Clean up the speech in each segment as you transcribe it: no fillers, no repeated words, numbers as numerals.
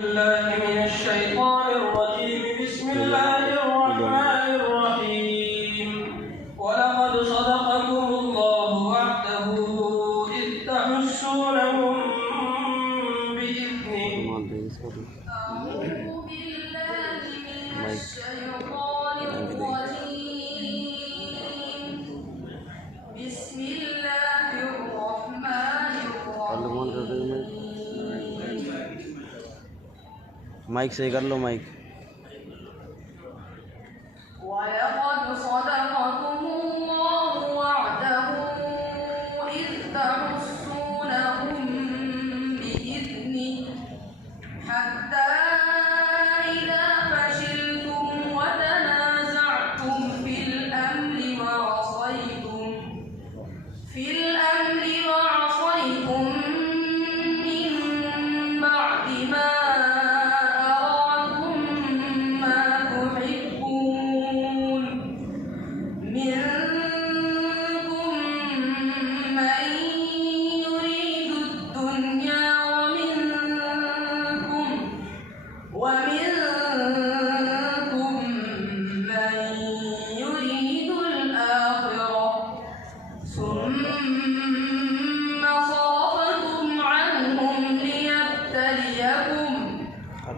الله من الشيطان الرجيم. بسم الله الرحمن الرحيم. ولقد صدقكم الله وعده إذ تحسونهم بإذنه. أعوذ بالله من الشيطان الرجيم. بسم الله الرحمن الرحيم. माइक सही कर लो माइक। ولقد صدقكم الله وعده إذ تحسونهم بإذنه حتى إذا فشلتم وتنازعتم في الأمر وعصيتم من بعد ما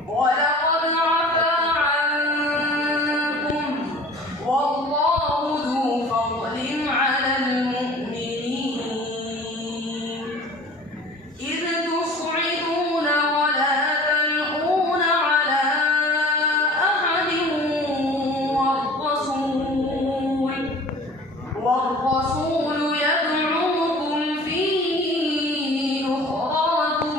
ولقد عفا عنكم والله ذو فضل على المؤمنين إذ تصعدون ولا تلقون على أحد والرسول يدعوكم في أخراكم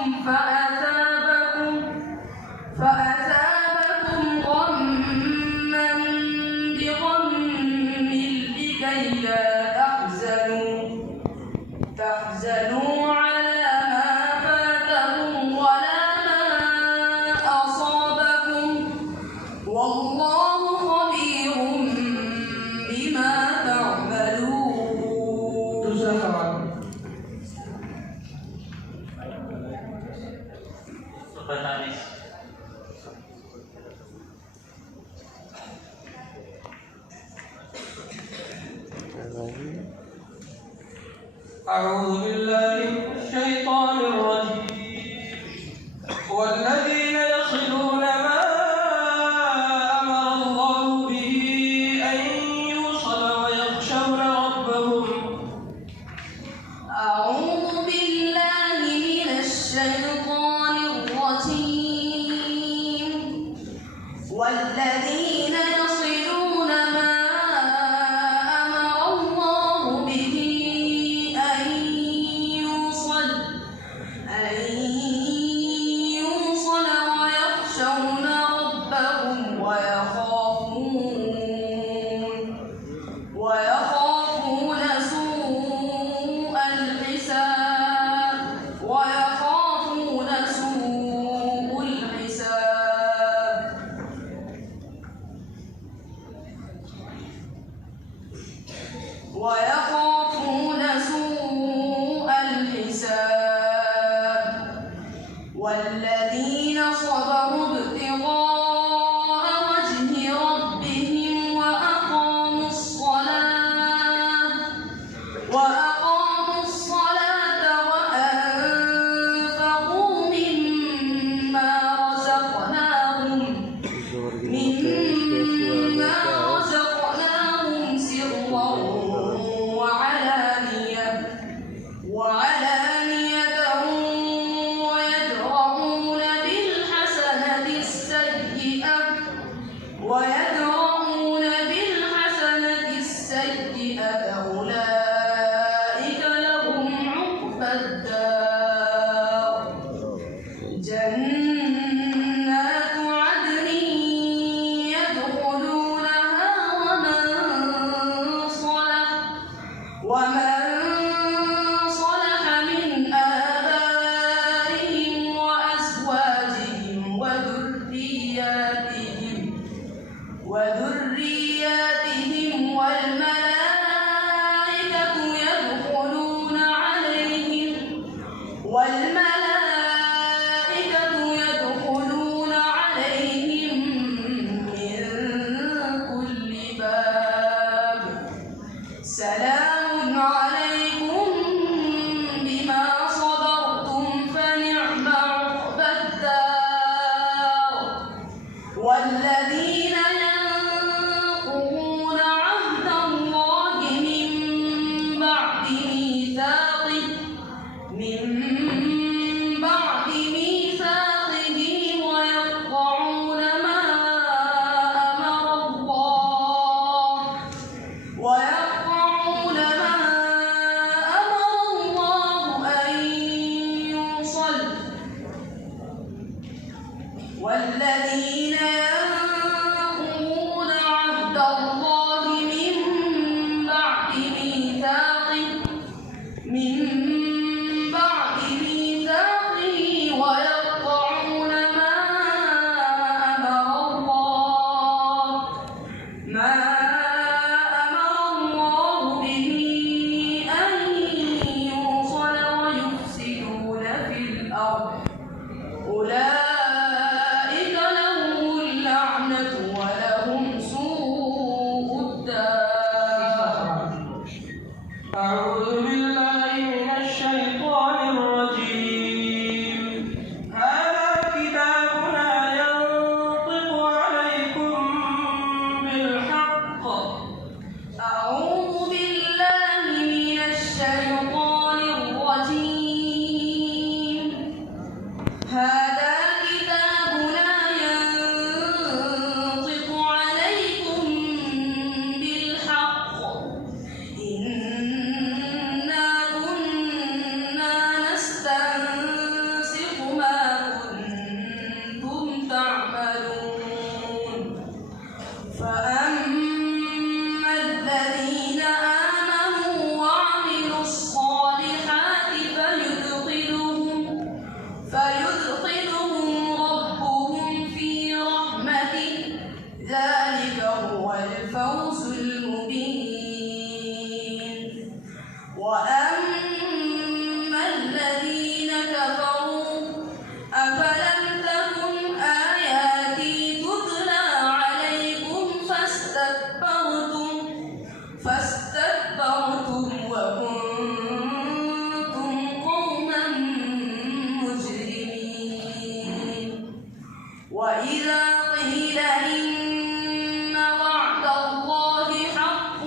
فأثابكم غما بغم لكي لا تحزنوا على ما فاتكم ولا ما أصابكم والله خبير بما تعملون. أعوذ بالله من الشيطان الرجيم. والذين يصلون ما أمر الله به أن يوصل ويخشون ربهم. أعوذ بالله من الشيطان الرجيم. والذين يصلون ما أمر الله به أن يوصل ويخشون ربهم ويخافون سوء الحساب والذين صبروا ابتغاء وجه ربهم وأقاموا الصلاة وأنفقوا مما رزقناهم سرا وعلانية ويدرؤون بالحسنة والذين ينقضون عهد الله من بعد ميثاقه ويقطعون ما أمر الله أن يوصل والذين ينقضون عهد الله من بعد ميثاقه ويقطعون ما أمر الله به أن يوصل ويفسدون في الأرض أولئك لهم اللعنة ولهم سوء الدار. أعوذ بالله من الشيطان الرجيم. هذا كتابنا ينطق عليكم بالحق. أعوذ بالله من الشيطان الرجيم. هذا كتابنا ينطق عليكم بالحق. إنا كنا نستنسخ ما كنتم تعملون. فأما الذين آمنوا وعملوا الصالحات فيدخلهم ربهم في رحمته ذلك هو الفوز المبين. وأما الذين كفروا أفلم تكن آياتي تتلى عليكم فاستكبرتم وكنتم قوما مجرمين. وإذا قيل إن وعد الله حق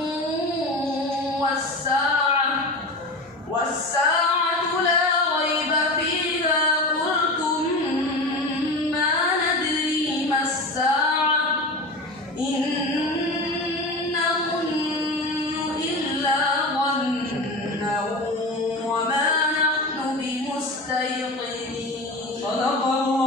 والساعة لا ريب فيها قلتم ما ندري ما الساعة إن نظن إلا ظنا وما نحن بمستيقنين. صدق الله